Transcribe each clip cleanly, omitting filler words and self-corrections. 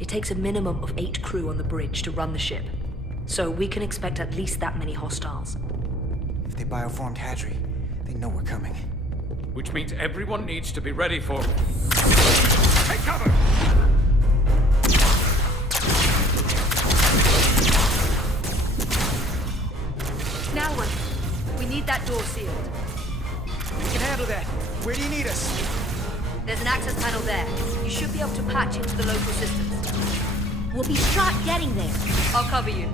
It takes a minimum of 8 crew on the bridge to run the ship. So we can expect at least that many hostiles. If they bioformed Hadri, they know we're coming. Which means everyone needs to be ready for... Take cover! Now what? We need that door sealed. We can handle that. Where do you need us? There's an access panel there. You should be able to patch into the local systems. We'll be shot getting there. I'll cover you.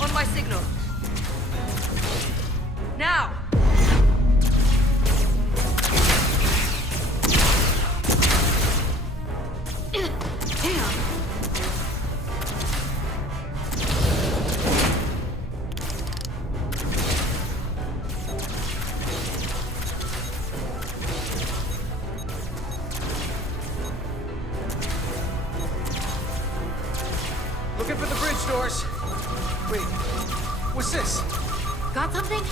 On my signal. Now! Damn! Looking for the bridge doors. Wait, what's this? Got something?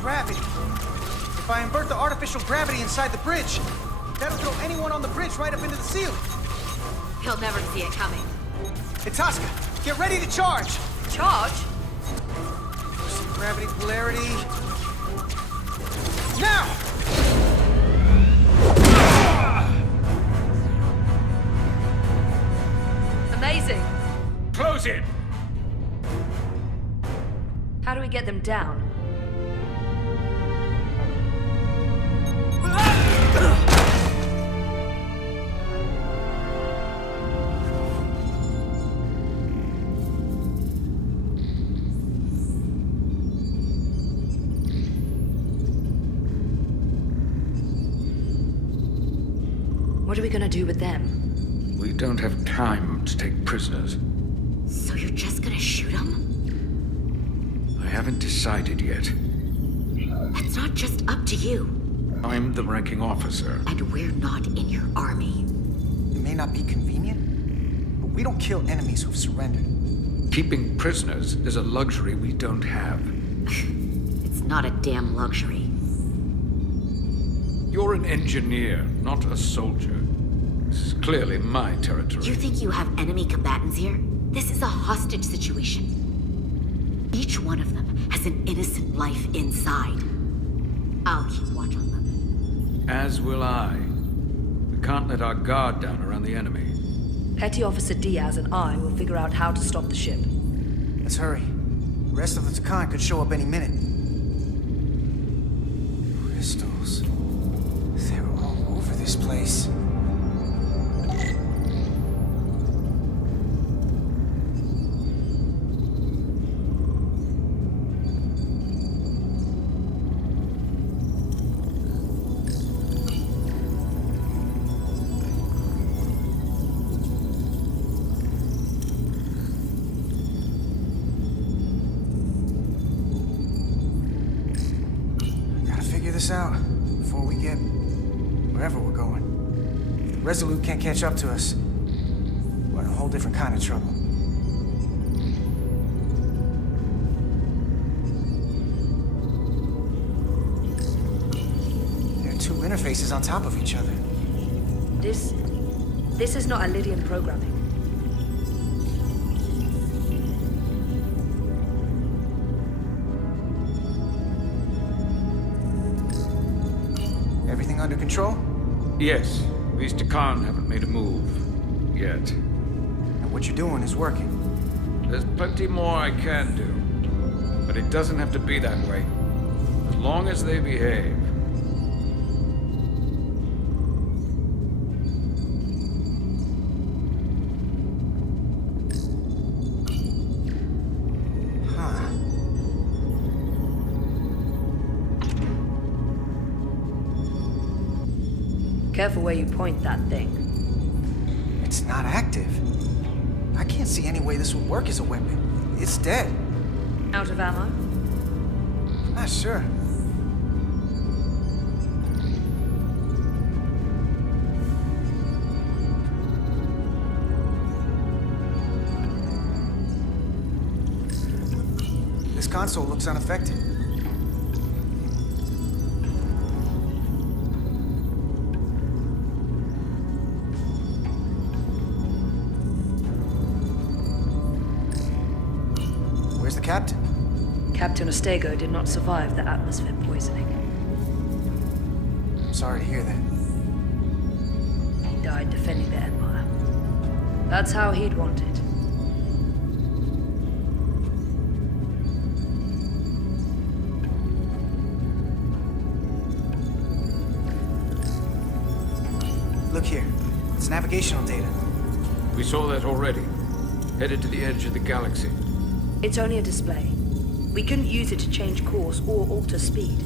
Gravity. If I invert the artificial gravity inside the bridge, that'll throw anyone on the bridge right up into the ceiling. He'll never see it coming. Itasca, get ready to charge. Charge? Some gravity polarity. Now! Amazing. Close it! How do we get them down? What are we gonna do with them? We don't have time to take prisoners. So you're just gonna shoot them? I haven't decided yet. That's not just up to you. I'm the ranking officer. And we're not in your army. It may not be convenient, but we don't kill enemies who've surrendered. Keeping prisoners is a luxury we don't have. It's not a damn luxury. You're an engineer, not a soldier. This is clearly my territory. You think you have enemy combatants here? This is a hostage situation. Each one of them has an innocent life inside. I'll keep watch on them. As will I. We can't let our guard down around the enemy. Petty Officer Diaz and I will figure out how to stop the ship. Let's hurry. The rest of the Takan could show up any minute. Crystals. They're all over this place. This out before we get wherever we're going. If the Resolute can't catch up to us, we're in a whole different kind of trouble. There are two interfaces on top of each other. This is not Lydian programming. Everything under control? Yes, these Takan haven't made a move. Yet. And what you're doing is working. There's plenty more I can do. But it doesn't have to be that way. As long as they behave. Careful where you point that thing. It's not active. I can't see any way this would work as a weapon. It's dead. Out of ammo? Not sure. This console looks unaffected. Captain? Captain Ostego did not survive the atmosphere poisoning. I'm sorry to hear that. He died defending the Empire. That's how he'd want it. Look here. It's navigational data. We saw that already. Headed to the edge of the galaxy. It's only a display. We couldn't use it to change course or alter speed.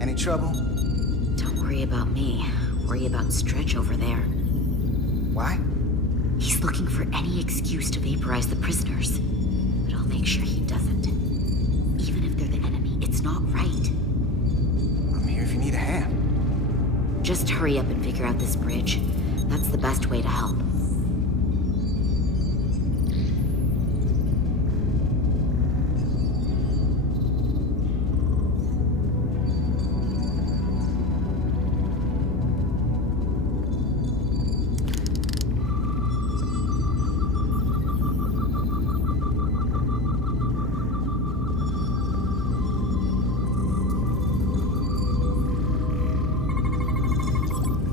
Any trouble? Don't worry about me. Worry about Stretch over there. Why? He's looking for any excuse to vaporize the prisoners. But I'll make sure he doesn't. Even if they're the enemy, it's not right. I'm here if you need a hand. Just hurry up and figure out this bridge. That's the best way to help.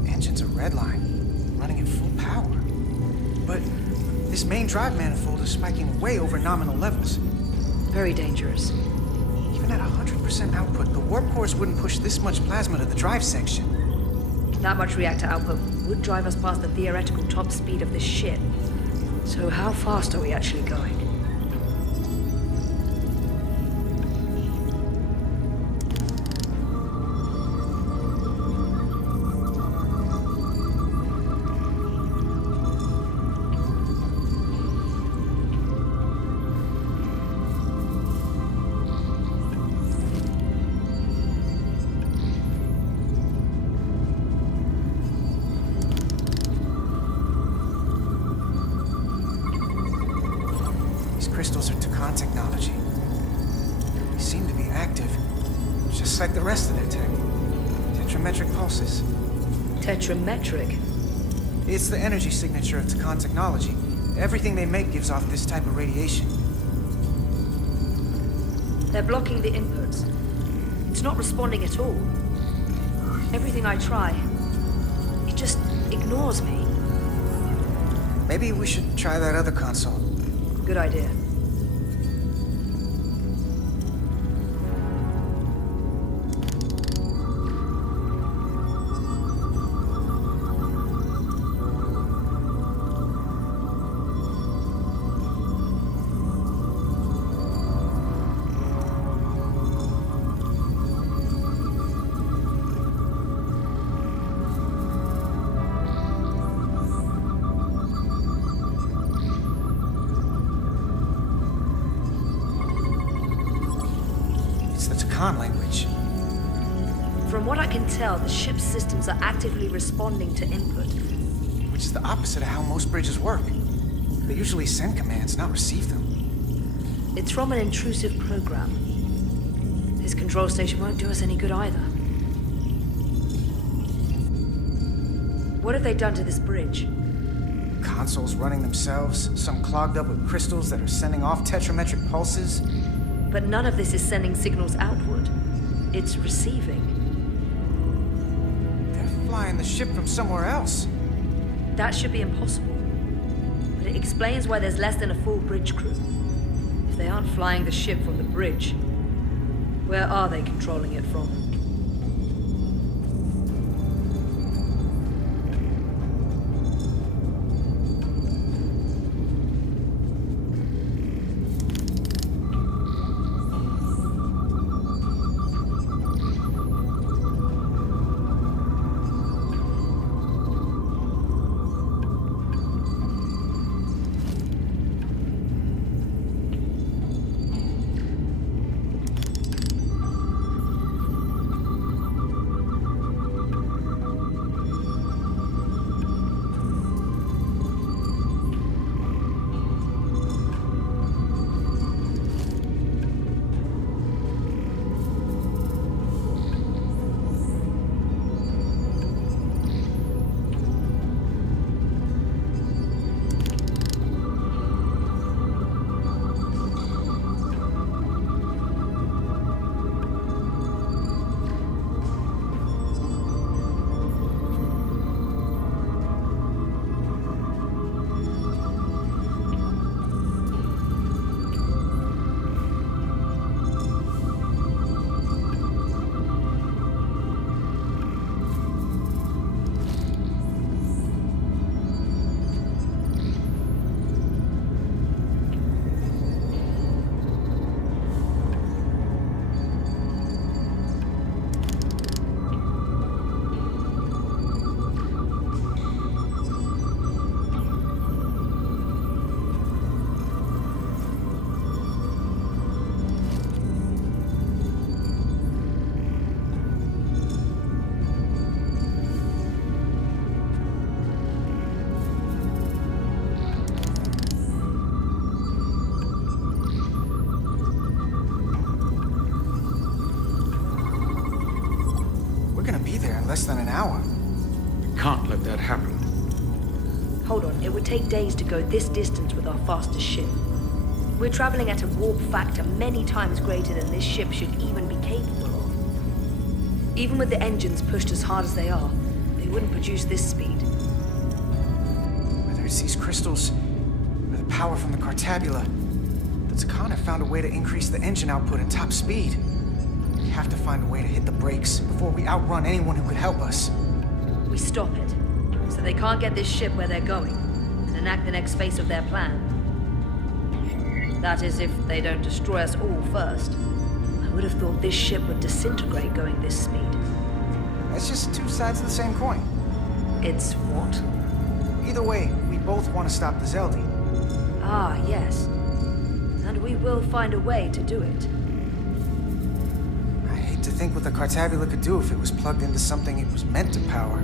Engine's a red line, running at full power. But this main drive manifold is spiking way over nominal levels. Very dangerous. Even at 100% output, the warp cores wouldn't push this much plasma to the drive section. That much reactor output would drive us past the theoretical top speed of this ship. So how fast are we actually going? Crystals are Takan technology. They seem to be active, just like the rest of their tech. Tetrametric pulses. Tetrametric? It's the energy signature of Takan technology. Everything they make gives off this type of radiation. They're blocking the inputs. It's not responding at all. Everything I try, it just ignores me. Maybe we should try that other console. Good idea. Language. From what I can tell, the ship's systems are actively responding to input. Which is the opposite of how most bridges work. They usually send commands, not receive them. It's from an intrusive program. This control station won't do us any good either. What have they done to this bridge? Consoles running themselves, some clogged up with crystals that are sending off tetrametric pulses. But none of this is sending signals outward. It's receiving. They're flying the ship from somewhere else. That should be impossible. But it explains why there's less than a full bridge crew. If they aren't flying the ship from the bridge, where are they controlling it from? less than an hour. We can't let that happen. Hold on, it would take days to go this distance with our fastest ship. We're traveling at a warp factor many times greater than this ship should even be capable of. Even with the engines pushed as hard as they are, they wouldn't produce this speed. Whether it's these crystals, or the power from the Cartabula, the Takan have found a way to increase the engine output and top speed. We have to find a way to hit the brakes before we outrun anyone who could help us. We stop it, so they can't get this ship where they're going, and enact the next phase of their plan. That is, if they don't destroy us all first. I would have thought this ship would disintegrate going this speed. That's just two sides of the same coin. It's what? Either way, we both want to stop the Zeldi. Ah, yes. And we will find a way to do it. I hate to think what the Cartabula could do if it was plugged into something it was meant to power.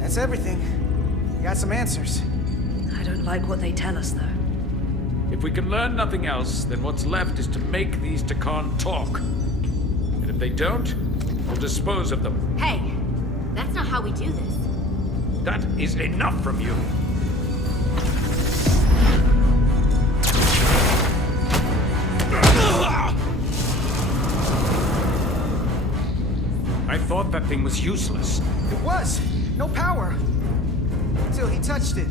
That's everything. We got some answers. I don't like what they tell us, though. If we can learn nothing else, then what's left is to make these Takan talk. And if they don't, we'll dispose of them. Hey, that's not how we do this. That is enough from you. I thought that thing was useless. It was! No power! Until he touched it.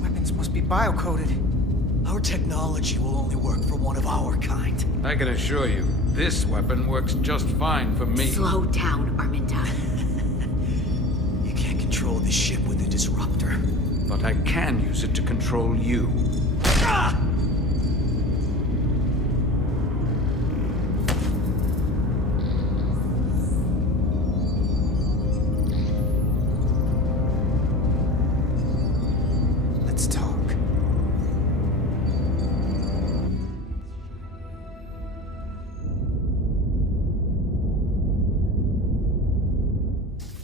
Weapons must be bio-coded. Our technology will only work for one of our kind. I can assure you, this weapon works just fine for me. Slow down, Arminta. You can't control this ship with a disruptor. But I can use it to control you. Ah! Let's talk.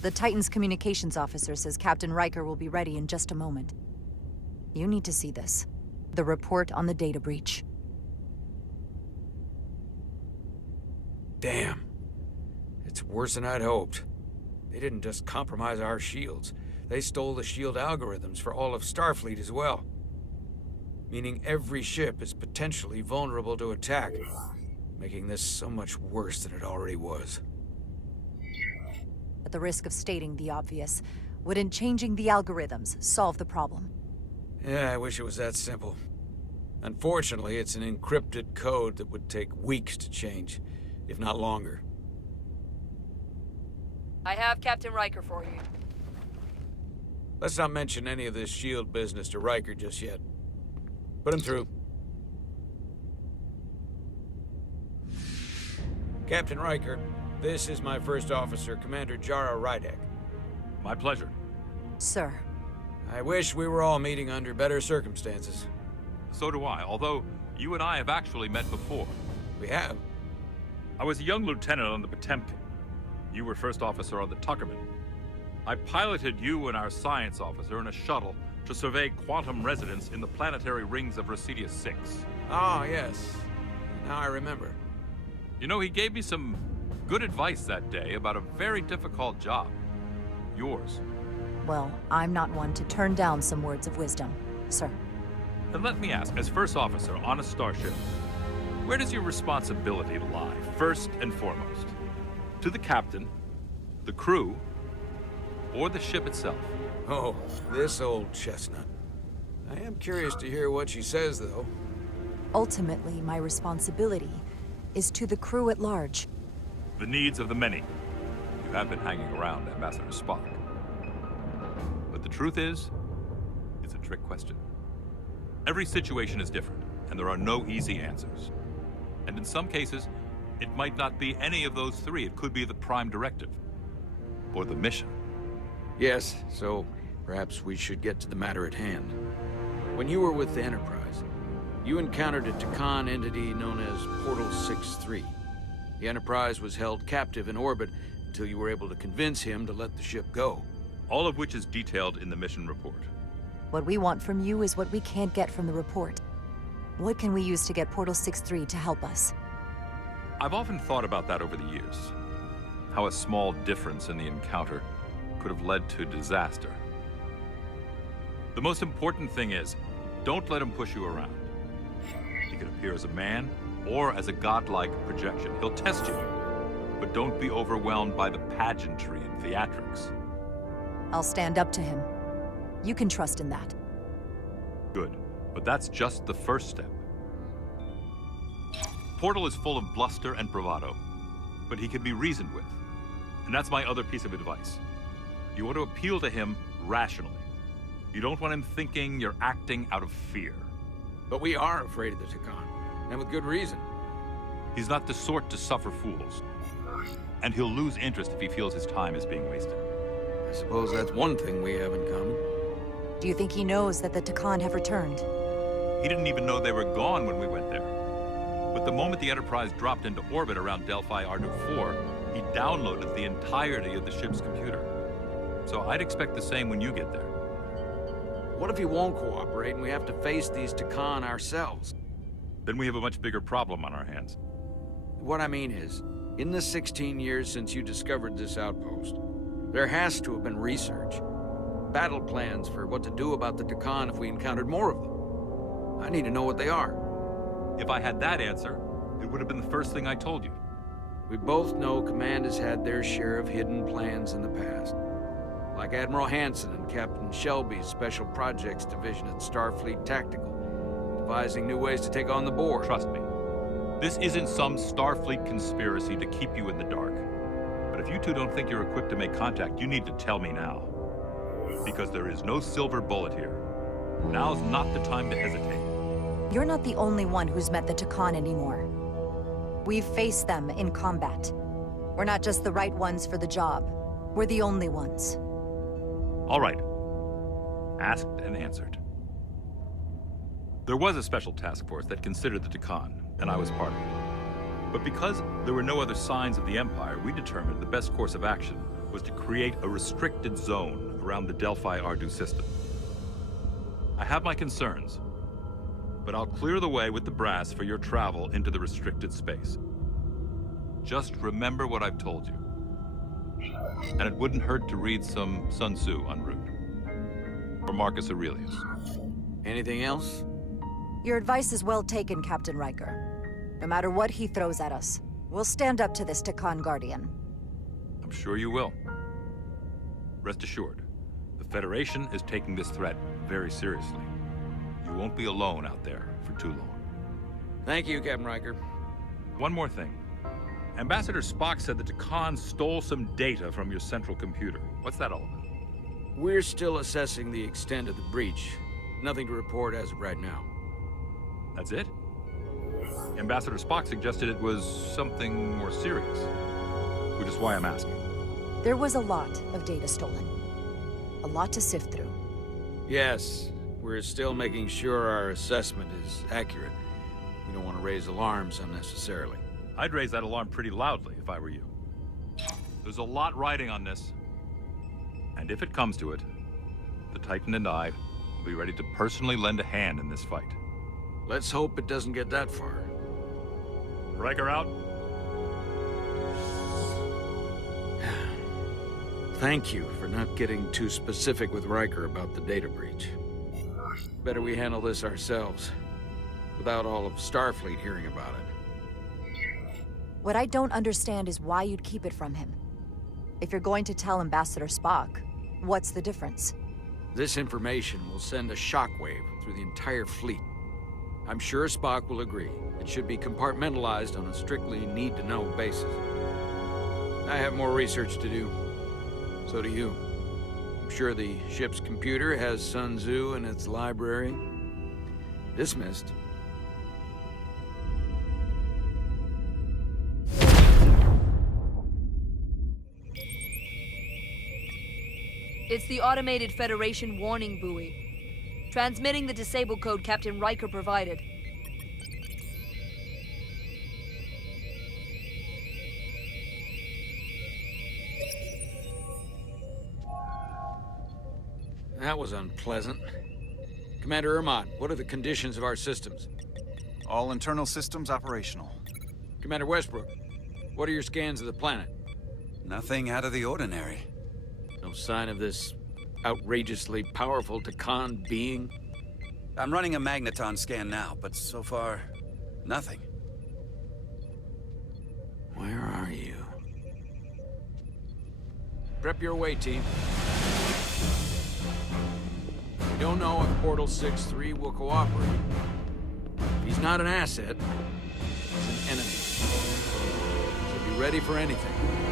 The Titan's communications officer says Captain Riker will be ready in just a moment. You need to see this. The report on the data breach. Damn. It's worse than I'd hoped. They didn't just compromise our shields. They stole the shield algorithms for all of Starfleet as well. Meaning every ship is potentially vulnerable to attack, making this so much worse than it already was. At the risk of stating the obvious, wouldn't changing the algorithms solve the problem? Yeah, I wish it was that simple. Unfortunately, it's an encrypted code that would take weeks to change, if not longer. I have Captain Riker for you. Let's not mention any of this shield business to Riker just yet. Put him through. Captain Riker, this is my first officer, Commander Jara Rydek. My pleasure. Sir. I wish we were all meeting under better circumstances. So do I, although you and I have actually met before. We have. I was a young lieutenant on the Potemkin. You were first officer on the Tuckerman. I piloted you and our science officer in a shuttle to survey quantum resonance in the planetary rings of Residius 6. Ah, yes. Now I remember. You know, he gave me some good advice that day about a very difficult job. Yours. Well, I'm not one to turn down some words of wisdom, sir. And let me ask, as first officer on a starship, where does your responsibility lie, first and foremost? To the captain, the crew, or the ship itself? Oh, this old chestnut. I am curious to hear what she says, though. Ultimately, my responsibility is to the crew at large. The needs of the many. You have been hanging around Ambassador Spock. But the truth is, it's a trick question. Every situation is different, and there are no easy answers. And in some cases, it might not be any of those three. It could be the prime directive, or the mission. Yes, so perhaps we should get to the matter at hand. When you were with the Enterprise, you encountered a Takan entity known as Portal 6-3. The Enterprise was held captive in orbit until you were able to convince him to let the ship go. All of which is detailed in the mission report. What we want from you is what we can't get from the report. What can we use to get Portal 6-3 to help us? I've often thought about that over the years. How a small difference in the encounter could have led to disaster. The most important thing is, don't let him push you around. He can appear as a man or as a godlike projection. He'll test you, but don't be overwhelmed by the pageantry and theatrics. I'll stand up to him. You can trust in that. Good, but that's just the first step. Portal is full of bluster and bravado, but he can be reasoned with. And that's my other piece of advice. You want to appeal to him rationally. You don't want him thinking you're acting out of fear. But we are afraid of the Takan, and with good reason. He's not the sort to suffer fools. And he'll lose interest if he feels his time is being wasted. I suppose that's one thing we have in common. Do you think he knows that the Takan have returned? He didn't even know they were gone when we went there. But the moment the Enterprise dropped into orbit around Delphi Ardu 4, he downloaded the entirety of the ship's computer. So I'd expect the same when you get there. What if he won't cooperate and we have to face these Takan ourselves? Then we have a much bigger problem on our hands. What I mean is, in the 16 years since you discovered this outpost, there has to have been research. Battle plans for what to do about the Takan if we encountered more of them. I need to know what they are. If I had that answer, it would have been the first thing I told you. We both know Command has had their share of hidden plans in the past. Like Admiral Hansen and Captain Shelby's Special Projects Division at Starfleet Tactical, devising new ways to take on the Borg. Trust me, this isn't some Starfleet conspiracy to keep you in the dark. But if you two don't think you're equipped to make contact, you need to tell me now. Because there is no silver bullet here. Now's not the time to hesitate. You're not the only one who's met the Takan anymore. We've faced them in combat. We're not just the right ones for the job. We're the only ones. All right. Asked and answered. There was a special task force that considered the Takan, and I was part of it. But because there were no other signs of the Empire, we determined the best course of action was to create a restricted zone around the Delphi Ardu system. I have my concerns, but I'll clear the way with the brass for your travel into the restricted space. Just remember what I've told you. And it wouldn't hurt to read some Sun Tzu en route. Or Marcus Aurelius. Anything else? Your advice is well taken, Captain Riker. No matter what he throws at us, we'll stand up to this Takan Guardian. I'm sure you will. Rest assured, the Federation is taking this threat very seriously. You won't be alone out there for too long. Thank you, Captain Riker. One more thing. Ambassador Spock said that Takan stole some data from your central computer. What's that all about? We're still assessing the extent of the breach. Nothing to report as of right now. That's it? Ambassador Spock suggested it was something more serious. Which is why I'm asking. There was a lot of data stolen. A lot to sift through. Yes, we're still making sure our assessment is accurate. We don't want to raise alarms unnecessarily. I'd raise that alarm pretty loudly if I were you. There's a lot riding on this. And if it comes to it, the Titan and I will be ready to personally lend a hand in this fight. Let's hope it doesn't get that far. Riker out. Thank you for not getting too specific with Riker about the data breach. Better we handle this ourselves, without all of Starfleet hearing about it. What I don't understand is why you'd keep it from him. If you're going to tell Ambassador Spock, what's the difference? This information will send a shockwave through the entire fleet. I'm sure Spock will agree. It should be compartmentalized on a strictly need-to-know basis. I have more research to do. So do you. I'm sure the ship's computer has Sun Tzu in its library. Dismissed. It's the automated Federation warning buoy. Transmitting the disable code Captain Riker provided. That was unpleasant. Commander Ermont, what are the conditions of our systems? All internal systems operational. Commander Westbrook, what are your scans of the planet? Nothing out of the ordinary. No sign of this outrageously powerful Takan being? I'm running a magneton scan now, but so far, nothing. Where are you? Prep your way, team. We don't know if Portal 6-3 will cooperate. If he's not an asset, he's an enemy. So be ready for anything.